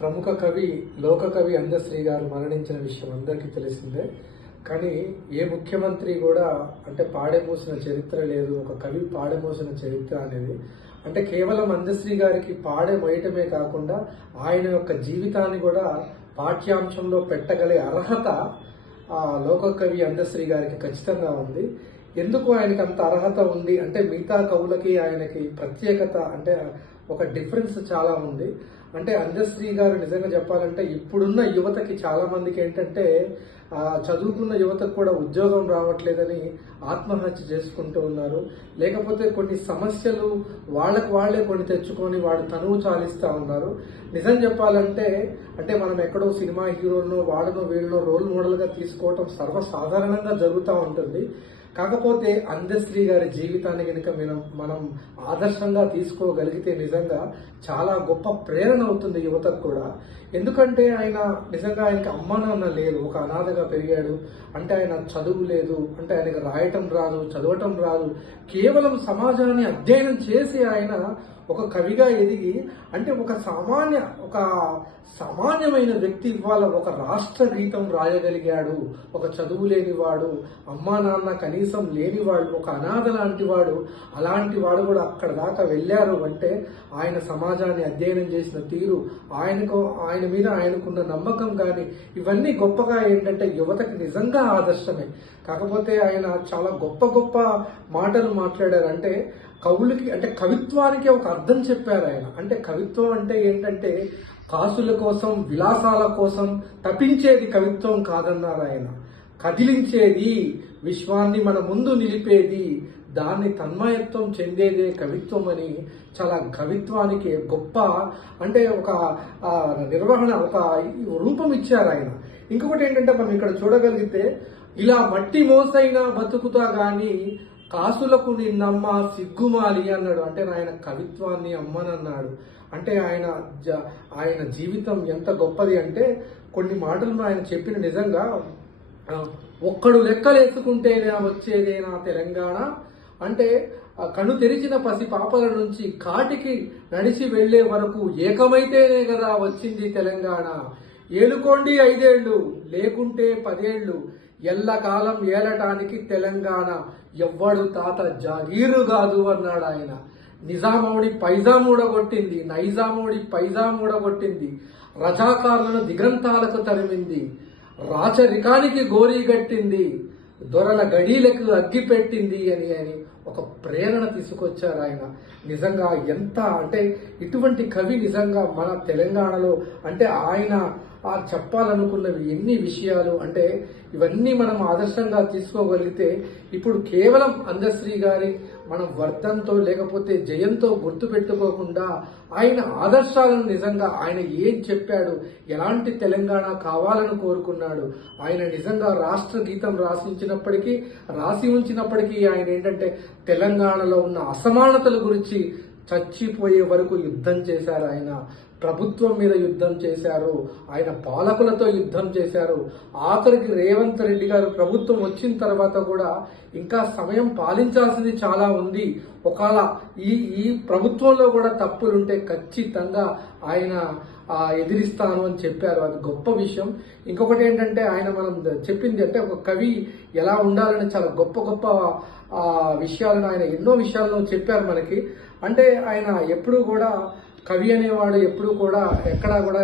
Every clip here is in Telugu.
ప్రముఖ కవి లోక కవి అందశ్రీ గారు మరణించిన విషయం అందరికీ తెలిసిందే. కానీ ఏ ముఖ్యమంత్రి కూడా అంటే పాడేమోసిన చరిత్ర లేదు, ఒక కవి పాడేమోసిన చరిత్ర అనేది. అంటే కేవలం అందశ్రీ గారికి పాడే మోయటమే కాకుండా ఆయన యొక్క జీవితాన్ని కూడా పాఠ్యాంశంలో పెట్టగలే అర్హత లోక కవి అందశ్రీ గారికి ఖచ్చితంగా ఉంది. ఎందుకు ఆయనకి అంత అర్హత ఉంది అంటే మిగతా కవులకి ఆయనకి ప్రత్యేకత అంటే ఒక డిఫరెన్స్ చాలా ఉంది. అంటే అందశ్రీ గారు నిజంగా చెప్పాలంటే ఇప్పుడున్న యువతకి చాలా మందికి ఏంటంటే చదువుకున్న యువతకు కూడా ఉద్యోగం రావట్లేదని ఆత్మహత్య చేసుకుంటూ ఉన్నారు. లేకపోతే కొన్ని సమస్యలు వాళ్ళకు వాళ్లే కొన్ని తెచ్చుకొని వాడు తనువు చాలిస్తూ ఉన్నారు. నిజం చెప్పాలంటే అంటే మనం ఎక్కడో సినిమా హీరోలను వాళ్ళను వీళ్ళను రోల్ మోడల్గా తీసుకోవటం సర్వసాధారణంగా జరుగుతూ ఉంటుంది. కాకపోతే అందశ్రీ గారి జీవితాన్ని కనుక మనం ఆదర్శంగా తీసుకోగలిగితే నిజంగా చాలా గొప్ప ప్రేరణ అవుతుంది యువతకు కూడా. ఎందుకంటే ఆయన నిజంగా ఆయనకి అమ్మ నాన్న లేరు, ఒక అనాథగా పెరిగాడు. అంటే ఆయన చదువు లేదు, అంటే ఆయనకు రాయటం రాదు, చదవటం రాదు. కేవలం సమాజాన్ని అధ్యయనం చేసి ఆయన ఒక కవిగా ఎదిగి అంటే ఒక సామాన్యమైన వ్యక్తి ఇవాళ ఒక రాష్ట్ర గీతం రాయగలిగాడు. ఒక చదువు లేనివాడు, అమ్మా నాన్న కనీసం లేనివాడు, ఒక అనాథ లాంటి వాడు, అలాంటి వాడు కూడా అక్కడ దాకా వెళ్ళారు అంటే ఆయన సమాజాన్ని అధ్యయనం చేసిన తీరు, ఆయన మీద ఆయనకున్న నమ్మకం కానీ ఇవన్నీ గొప్పగా ఏంటంటే యువతకి నిజంగా ఆదర్శమే. కాకపోతే ఆయన చాలా గొప్ప గొప్ప మాటలు మాట్లాడారు. అంటే కవులకి అంటే కవిత్వానికి ఒక అర్థం చెప్పారు ఆయన. అంటే కవిత్వం అంటే ఏంటంటే కాసుల కోసం విలాసాల కోసం తపించేది కవిత్వం కాదన్నారు ఆయన. కదిలించేది, విశ్వాన్ని మన ముందు నిలిపేది, దాన్ని తన్మయత్వం చెందేదే కవిత్వం అని చాలా కవిత్వానికి గొప్ప అంటే ఒక నిర్వహణ ఒక రూపం ఇచ్చారు ఆయన. ఇంకొకటి ఏంటంటే మనం ఇక్కడ చూడగలిగితే ఇలా మట్టి మోసైనా బతుకుతా గాని కాసులకు నిన్నమ్మ సిగ్గుమాలి అన్నాడు. అంటే ఆయన కవిత్వాన్ని అమ్మనన్నాడు. అంటే ఆయన జీవితం ఎంత గొప్పది అంటే కొన్ని మాటలు ఆయన చెప్పిన నిజంగా ఒక్కడు లెక్కలేసుకుంటేనే వచ్చేదేనా తెలంగాణ, అంటే కను తెరిచిన పసి పాపల నుంచి కాటికి నడిచి వెళ్లే వరకు ఏకమైతేనే కదా వచ్చింది తెలంగాణ. ఏలుకోండి 5 ఏళ్లు లేకుంటే 10 ఏళ్లు, ఎల్లకాలం ఏలటానికి తెలంగాణ ఎవ్వడు తాత జాగీరు కాదు అన్నాడు ఆయన. నిజామౌడి పైజాం ఊడగొట్టింది, నైజామౌడి పైజాం ఊడగొట్టింది, రజాకారులను దిగంతాలకు తరిమింది, రాచరికానికి గోరీగట్టింది, దొరల గడీలకు అగ్గి పెట్టింది అని ఒక ప్రేరణ తీసుకొచ్చారు ఆయన. నిజంగా ఎంత అంటే ఇటువంటి కవి నిజంగా మన తెలంగాణలో అంటే ఆయన చెప్పాలనుకున్నవి ఎన్ని విషయాలు అంటే ఇవన్నీ మనం ఆదర్శంగా తీసుకోగలిగితే ఇప్పుడు కేవలం అందశ్రీ గారి మనం వర్ధంతో లేకపోతే జయంతో గుర్తు పెట్టుకోకుండా ఆయన ఆదర్శాలను నిజంగా ఆయన ఏం చెప్పాడు, ఎలాంటి తెలంగాణ కావాలని కోరుకున్నాడు, ఆయన నిజంగా రాష్ట్ర గీతం రాసి ఉంచినప్పటికీ ఆయన ఏంటంటే తెలంగాణలో ఉన్న అసమానతల గురించి చచ్చిపోయే వరకు యుద్ధం చేశారు. ఆయన ప్రభుత్వం మీద యుద్ధం చేశారు, ఆయన పాలకులతో యుద్ధం చేశారు. ఆఖరికి రేవంత్ రెడ్డి గారు ప్రభుత్వం వచ్చిన తర్వాత కూడా ఇంకా సమయం పాలించాల్సింది చాలా ఉంది, ఒకవేళ ఈ ప్రభుత్వంలో కూడా తప్పులుంటే ఖచ్చితంగా ఆయన ఎదిరిస్తాను అని చెప్పారు. అది గొప్ప విషయం. ఇంకొకటి ఏంటంటే ఆయన మనం చెప్పింది అంటే ఒక కవి ఎలా ఉండాలని చాలా గొప్ప గొప్ప విషయాలను ఆయన ఎన్నో విషయాలను చెప్పారు మనకి. అంటే ఆయన ఎప్పుడూ కూడా కవి అనేవాడు ఎప్పుడు కూడా ఎక్కడా కూడా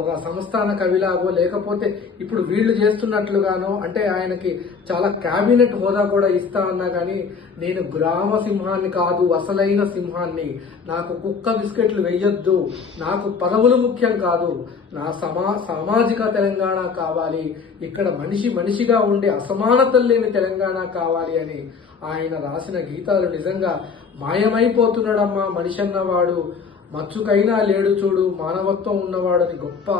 ఒక సంస్థాన కవిలాగో లేకపోతే ఇప్పుడు వీళ్ళు చేస్తున్నట్లుగానో అంటే ఆయనకి చాలా క్యాబినెట్ హోదా కూడా ఇస్తా అన్నా కానీ నేను గ్రామ సింహాన్ని కాదు అసలైన సింహాన్ని, నాకు కుక్క బిస్కెట్లు వెయ్యొద్దు, నాకు పదవులు ముఖ్యం కాదు, నా సామాజిక తెలంగాణ కావాలి, ఇక్కడ మనిషిగా ఉండే అసమానతలు లేని తెలంగాణ కావాలి అని ఆయన రాసిన గీతాలు నిజంగా మాయమైపోతున్నాడమ్మా మనిషి అన్నవాడు, మచ్చుకైనా లేడు చూడు మానవత్వం ఉన్నవాడు అని గొప్ప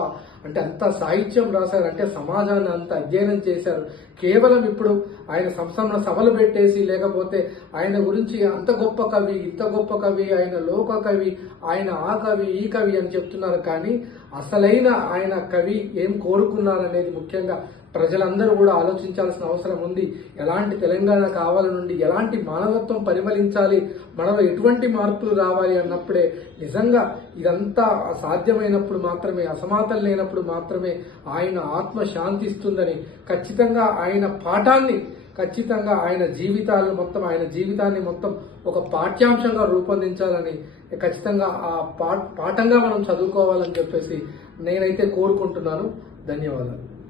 అంటే అంత సాహిత్యం రాశారు. అంటే సమాజాన్ని అంత అధ్యయనం చేశారు. కేవలం ఇప్పుడు ఆయన సంస్థాన సభలు పెట్టేసి లేకపోతే ఆయన గురించి అంత గొప్ప కవి ఇంత గొప్ప కవి, ఆయన లోక కవి, ఆయన ఆ కవి ఈ కవి అని చెప్తున్నారు. కానీ అసలైన ఆయన కవి ఏం కోరుకున్నారనేది ముఖ్యంగా ప్రజలందరూ కూడా ఆలోచించాల్సిన అవసరం ఉంది. ఎలాంటి తెలంగాణ కావాలి నుండి ఎలాంటి మానవత్వం పరిమళించాలి, మనలో ఎటువంటి మార్పులు రావాలి అన్నప్పుడే నిజంగా ఇదంతా సాధ్యమైనప్పుడు మాత్రమే, అసమానతలు లేనప్పుడు మాత్రమే ఆయన ఆత్మ శాంతిస్తుందని ఖచ్చితంగా ఆయన పాఠాన్ని, ఖచ్చితంగా ఆయన జీవితాన్ని మొత్తం ఒక పాఠ్యాంశంగా రూపొందించాలని, ఖచ్చితంగా ఆ పాఠంగా మనం చదువుకోవాలని చెప్పేసి నేనైతే కోరుకుంటున్నాను. ధన్యవాదాలు.